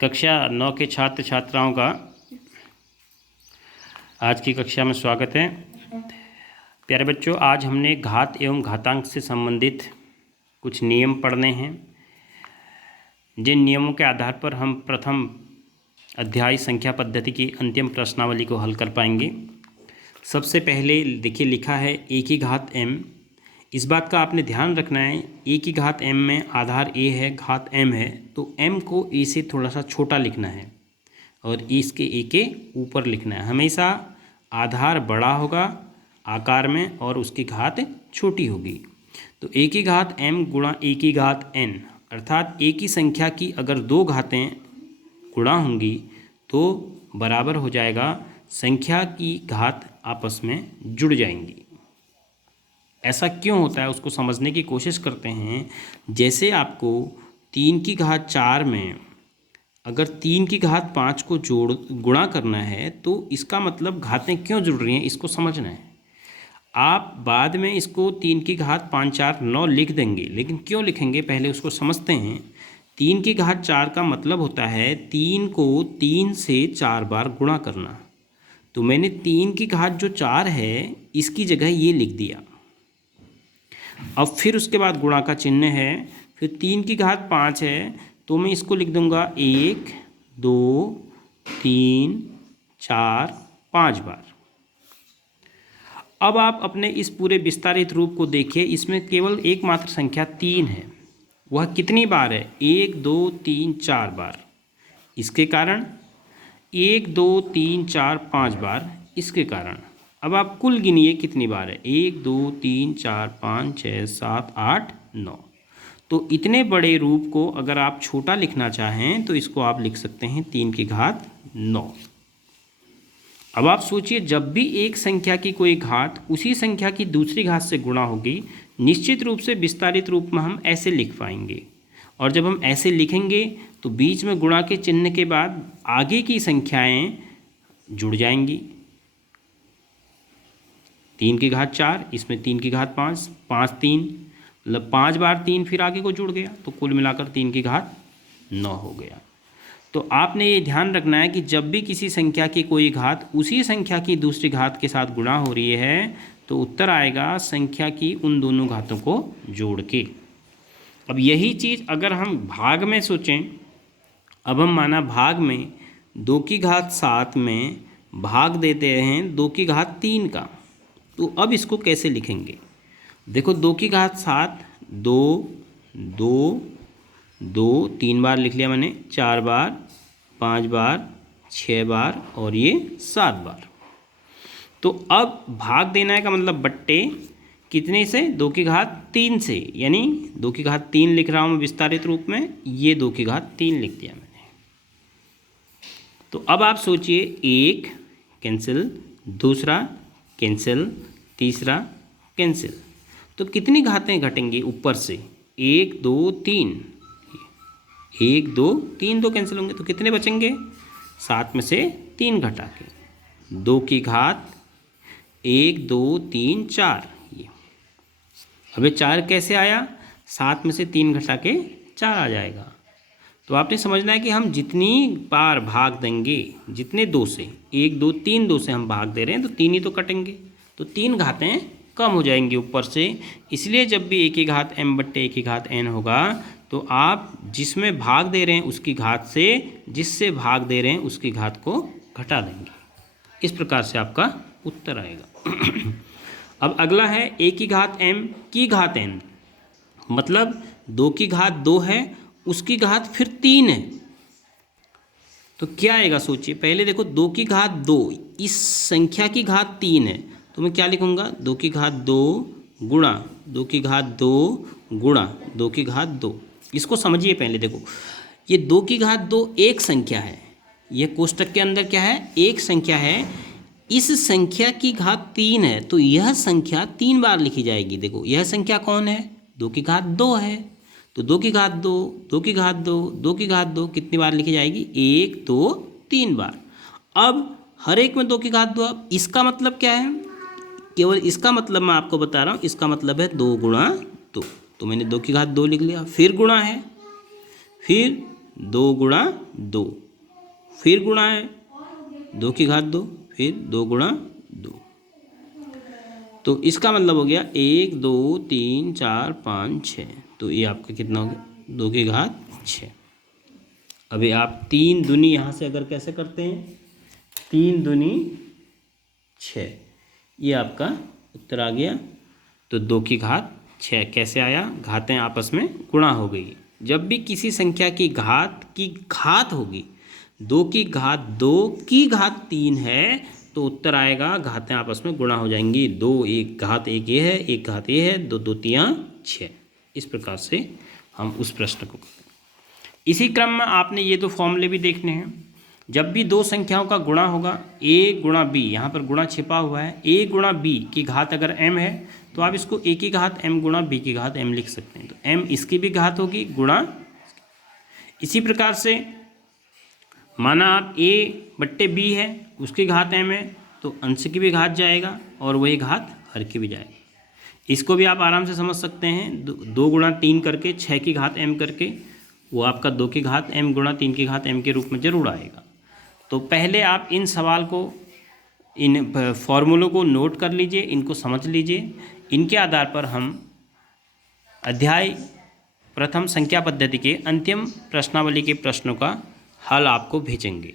कक्षा 9 के छात्र छात्राओं का आज की कक्षा में स्वागत है। प्यारे बच्चों, आज हमने घात एवं घातांक से संबंधित कुछ नियम पढ़ने हैं, जिन नियमों के आधार पर हम प्रथम अध्याय संख्या पद्धति की अंतिम प्रश्नावली को हल कर पाएंगे। सबसे पहले देखिए, लिखा है ए की घात m। इस बात का आपने ध्यान रखना है, ए की घात m में आधार a है, घात m है, तो m को a से थोड़ा सा छोटा लिखना है और इसके a के ऊपर लिखना है। हमेशा आधार बड़ा होगा आकार में और उसकी घात छोटी होगी। तो a की घात m गुणा a की घात n, अर्थात a की संख्या की अगर दो घातें गुणा होंगी तो बराबर हो जाएगा संख्या की घात आपस में जुड़ जाएंगी। ऐसा क्यों होता है उसको समझने की कोशिश करते हैं। जैसे आपको 3 की घात 4 में अगर 3 की घात 5 को गुणा करना है तो इसका मतलब घातें क्यों जुड़ रही हैं इसको समझना है। आप बाद में इसको 3 की घात 5 4 9 लिख देंगे, लेकिन क्यों लिखेंगे पहले उसको समझते हैं। 3 की घात 4 का मतलब होता है 3 को 3 से 4 बार गुणा करना। तो मैंने 3 की घात जो 4 है इसकी जगह ये लिख दिया। अब फिर उसके बाद गुणा का चिन्ह है, फिर 3 की घात 5 है तो मैं इसको लिख दूंगा 1 2 3 4 5 बार। अब आप अपने इस पूरे विस्तारित रूप को देखिए, इसमें केवल एकमात्र संख्या 3 है। वह कितनी बार है? 1 2 3 4 बार। इसके कारण 1 2 3 4 5 बार। इसके कारण अब आप कुल गिनिए कितनी बार है। 1 2 3 4 5 6 7 8 9। तो इतने बड़े रूप को अगर आप छोटा लिखना चाहें तो इसको आप लिख सकते हैं 3 की घात 9। अब आप सोचिए, जब भी एक संख्या की कोई घात उसी संख्या की दूसरी घात से गुणा होगी, निश्चित रूप से विस्तारित रूप में हम ऐसे लिख पाएंगे। और जब हम ऐसे लिखेंगे तो बीच में गुणा के चिन्ह के बाद आगे की संख्याएं जुड़ जाएंगी। 3 की घात 4, इसमें 3 की घात 5, 5 3 मतलब 5 बार 3 फिर आगे को जुड़ गया, तो कुल मिलाकर 3 की घात 9 हो गया। तो आपने ये ध्यान रखना है कि जब भी किसी संख्या की कोई घात उसी संख्या की दूसरी घात के साथ गुणा हो रही है तो उत्तर आएगा संख्या की उन दोनों घातों को जोड़ के। अब यही चीज़ अगर हम भाग में सोचें, अब हम माना भाग में 2 की घात 7 में भाग देते हैं 2 की घात 3 का, तो अब इसको कैसे लिखेंगे। देखो 2 की घात 7 2 2 2 3 बार लिख लिया मैंने, 4 बार 5 बार 6 बार और ये 7 बार। तो अब भाग देना है का मतलब बट्टे कितने से? 2 की घात 3 से, यानी 2 की घात 3 लिख रहा हूँ मैं विस्तारित रूप में, ये 2 की घात 3 लिख दिया मैंने। तो अब आप सोचिए, एक कैंसिल, दूसरा कैंसिल, तीसरा कैंसिल, तो कितनी घातें घटेंगी ऊपर से? 1 2 3, 1 2 3 2 कैंसिल होंगे तो कितने बचेंगे? 7 में से 3 घटा के 2 की घात 1 2 3 4। ये अब ये 4 कैसे आया? 7 में से 3 घटा के 4 आ जाएगा। तो आपने समझना है कि हम जितनी बार भाग देंगे, जितने 2 से 1 2 3 2 से हम भाग दे रहे हैं तो 3 ही तो कटेंगे, तो 3 घातें कम हो जाएंगी ऊपर से। इसलिए जब भी 1 की घात m बट्टे 1 की घात n होगा तो आप जिसमें भाग दे रहे हैं उसकी घात से जिससे भाग दे रहे हैं उसकी घात को घटा देंगे। इस प्रकार से आपका उत्तर आएगा। अब अगला है a की घात m की घात n, मतलब 2 की घात 2 है, उसकी घात फिर 3 है, तो क्या आएगा सोचिए। पहले देखो 2 की घात 2, इस संख्या की घात 3 है तो मैं क्या लिखूंगा? 2 की घात 2 गुणा 2 की घात 2 गुणा 2 की घात 2। इसको समझिए पहले। देखो ये 2 की घात 2 एक संख्या है, ये कोष्टक के अंदर क्या है? एक संख्या है। इस संख्या की घात 3 है तो यह संख्या 3 बार लिखी जाएगी। देखो यह संख्या कौन है? 2 की घात 2 है, तो 2 की घात 2 2 की घात 2 2 की घात 2 कितनी बार लिखी जाएगी? 1 2 3 बार। अब हर एक में 2 की घात 2। अब इसका मतलब क्या है? केवल इसका मतलब मैं आपको बता रहा हूँ, इसका मतलब है 2 गुणा 2, तो मैंने 2 की घात 2 लिख लिया। फिर गुणा है, फिर 2 गुणा 2, फिर गुणा है 2 की घात 2, फिर 2 गुणा 2। तो इसका मतलब हो गया 1 2 3 4 5 6। तो ये आपका कितना हो गया 2 की घात 6। अभी आप 3 दूनी यहाँ से अगर कैसे करते हैं, 3 दूनी 6, ये आपका उत्तर आ गया। तो 2 की घात 6 कैसे आया, घातें आपस में गुणा हो गई। जब भी किसी संख्या की घात होगी, 2 की घात 2 की घात 3 है, तो उत्तर आएगा घातें आपस में गुणा हो जाएंगी। 2 एक घात 1 ये है, एक घात ये है, 2 2 3 6। इस प्रकार से हम उस प्रश्न को करते हैं। इसी क्रम में आपने ये तो फॉर्मूले भी देखने हैं। जब भी दो संख्याओं का गुणा होगा, a गुणा b, यहाँ पर गुणा छिपा हुआ है, a गुणा b की घात अगर m है तो आप इसको a की घात m गुणा b की घात m लिख सकते हैं। तो m इसकी भी घात होगी गुणा। इसी प्रकार से माना आप a बट्टे b है, उसकी घात m है, तो अंश की भी घात जाएगा और वही घात हर की भी जाएगी। इसको भी आप आराम से समझ सकते हैं, 2 गुणा 3 करके 6 की घात m करके, वो आपका 2 की घात m गुणा 3 की घात m के रूप में जरूर आएगा। तो पहले आप इन सवाल को, इन फॉर्मूलों को नोट कर लीजिए, इनको समझ लीजिए। इनके आधार पर हम अध्याय प्रथम संख्या पद्धति के अंतिम प्रश्नावली के प्रश्नों का हल आपको भेजेंगे।